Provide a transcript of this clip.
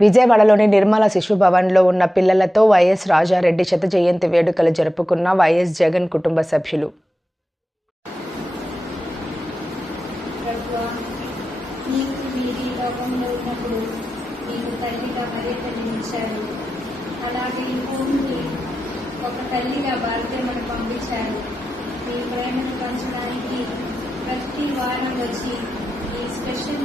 విజయవాడలోని నిర్మల శిశు భవన్లో ఉన్న పిల్లలతో వైఎస్ రాజారెడ్డి శత జయంతి వేడుకలు జరుపుకున్న వైఎస్ జగన్ కుటుంబ సభ్యులు. అలాగే ఈ ఒక తల్లిగా పంపించారు మీ ప్రేమను పంచడానికి ప్రతి వారం వచ్చి ఈ special